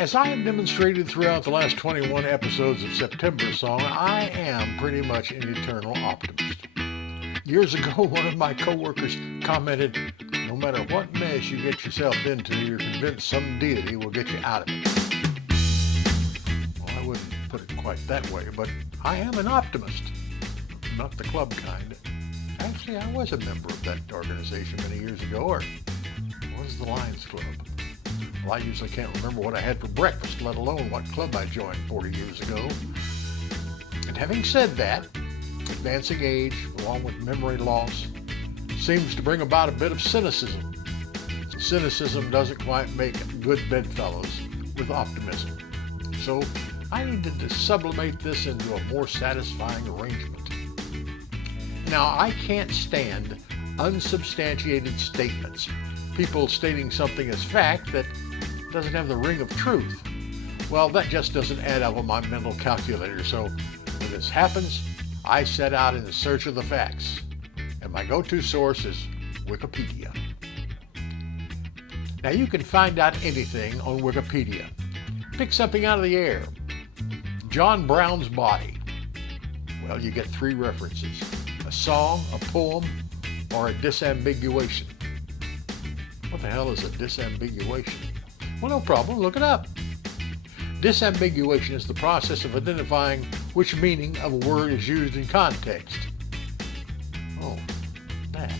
As I have demonstrated throughout the last 21 episodes of September Song, I am pretty much an eternal optimist. Years ago, one of my coworkers commented, no matter what mess you get yourself into, you're convinced some deity will get you out of it. Well, I wouldn't put it quite that way, but I am an optimist. Not the club kind. Actually, I was a member of that organization many years ago, or was the Lions Club. Well, I usually can't remember what I had for breakfast, let alone what club I joined 40 years ago. And having said that, advancing age, along with memory loss, seems to bring about a bit of cynicism. Cynicism doesn't quite make good bedfellows with optimism. So I needed to sublimate this into a more satisfying arrangement. Now, I can't stand unsubstantiated statements. People stating something as fact that doesn't have the ring of truth. Well, that just doesn't add up on my mental calculator. So when this happens, I set out in search of the facts. And my go-to source is Wikipedia. Now, you can find out anything on Wikipedia. Pick something out of the air. John Brown's body. Well, you get 3 references. A song, a poem, or a disambiguation. What the hell is a disambiguation? Well, no problem, look it up. Disambiguation is the process of identifying which meaning of a word is used in context. Oh, that.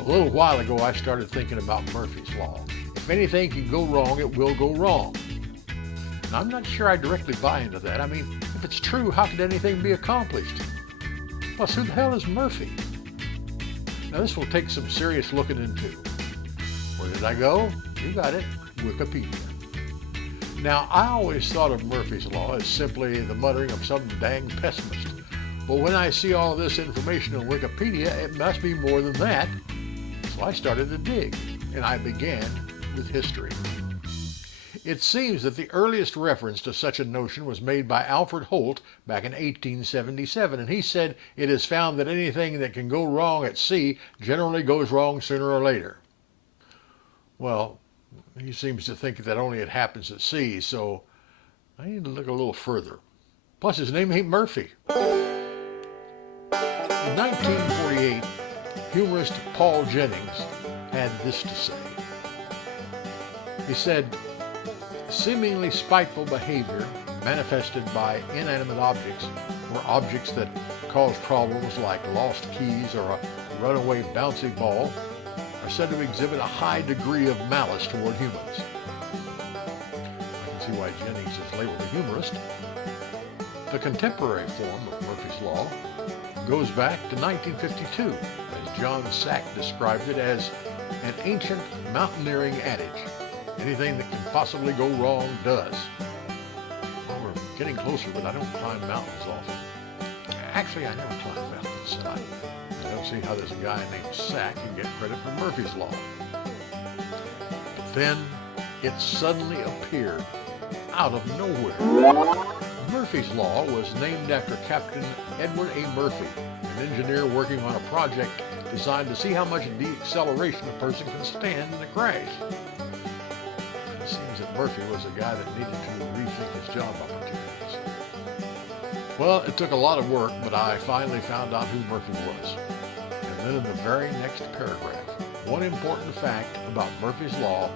A little while ago, I started thinking about Murphy's Law. If anything can go wrong, it will go wrong. Now, I'm not sure I directly buy into that. I mean, if it's true, how could anything be accomplished? Plus, who the hell is Murphy? Now, this will take some serious looking into. Where did I go? You got it, Wikipedia. Now, I always thought of Murphy's Law as simply the muttering of some dang pessimist. But when I see all this information on Wikipedia, it must be more than that. So I started to dig, and I began with history. It seems that the earliest reference to such a notion was made by Alfred Holt back in 1877, and he said it is found that anything that can go wrong at sea generally goes wrong sooner or later. Well, he seems to think that only it happens at sea, so I need to look a little further. Plus, his name ain't Murphy. In 1948, humorist Paul Jennings had this to say. He said, seemingly spiteful behavior manifested by inanimate objects or objects that cause problems like lost keys or a runaway bouncy ball are said to exhibit a high degree of malice toward humans. I can see why Jennings is labeled a humorist. The contemporary form of Murphy's Law goes back to 1952, as John Sack described it as an ancient mountaineering adage. Anything that can possibly go wrong does. Well, we're getting closer, but I don't climb mountains often. Actually, I never climb mountains. I don't see how this guy named Sack can get credit for Murphy's Law. But then it suddenly appeared out of nowhere. Murphy's Law was named after Captain Edward A. Murphy, an engineer working on a project designed to see how much deceleration a person can stand in a crash. It seems that Murphy was a guy that needed to rethink his job opportunities. Well, it took a lot of work, but I finally found out who Murphy was. And then in the very next paragraph, one important fact about Murphy's Law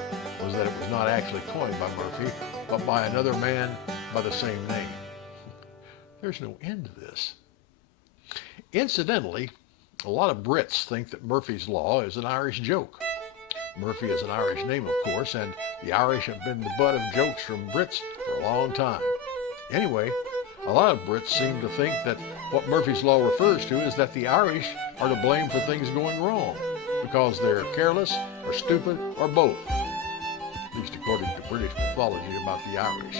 was that it was not actually coined by Murphy, but by another man by the same name. There's no end to this. Incidentally, a lot of Brits think that Murphy's Law is an Irish joke. Murphy is an Irish name, of course, and the Irish have been the butt of jokes from Brits for a long time. Anyway, a lot of Brits seem to think that what Murphy's Law refers to is that the Irish are to blame for things going wrong because they're careless or stupid or both, at least according to British mythology about the Irish.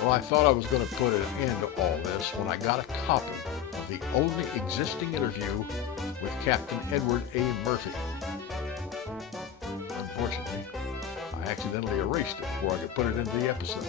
Well, I thought I was going to put an end to all this when I got a copy of the only existing interview with Captain Edward A. Murphy. Unfortunately, I accidentally erased it before I could put it into the episode.